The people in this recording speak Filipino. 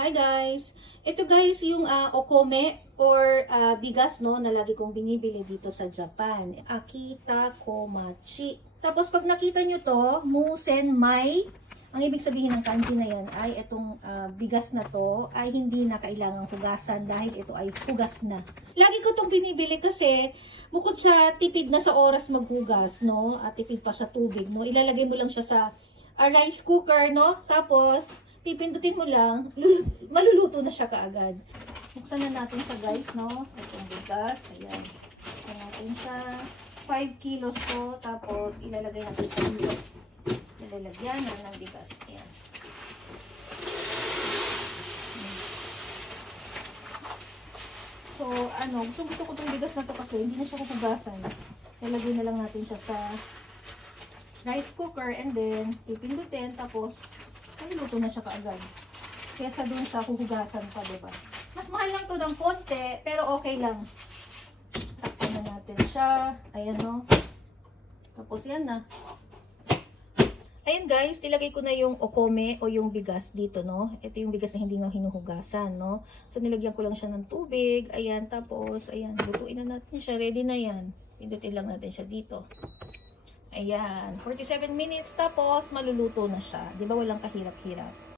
Hi guys! Ito guys yung okome or bigas no na lagi kong binibili dito sa Japan. Akita Komachi. Tapos pag nakita nyo to, Musenmai, ang ibig sabihin ng kanji na yan ay itong bigas na to ay hindi na kailangang hugasan dahil ito ay hugas na. Lagi ko itong binibili kasi bukod sa tipid na sa oras maghugas, no? At tipid pa sa tubig, no? Ilalagay mo lang siya sa rice cooker, no? Tapos pipindutin mo lang, maluluto na siya kaagad. Buksan na natin siya guys, no? Itong bigas, ayan. Buksan natin siya. 5 kilos to, tapos ilalagay natin sa ulo. Nilalagyan na ng bigas. Ayan. So, gusto ko itong bigas na to kasi hindi na siya huhugasan. Ilalagay na lang natin siya sa rice cooker and then pipindutin, tapos ay, luto na siya kaagad. Kesa dun sa huhugasan pa, diba? Mas mahal lang to ng konti, pero okay lang. Takpan na natin siya. Ayan, no? Tapos, yan na. Ayan, guys. Nilagay ko na yung okome o yung bigas dito, no? Ito yung bigas na hindi nga hinuhugasan, no? So, nilagyan ko lang siya ng tubig. Ayan, tapos, ayan. Lutuin na natin siya. Ready na yan. Pindutin lang natin siya dito. Ayan, 47 minutes, tapos maluluto na siya. Di ba walang kahirap-hirap?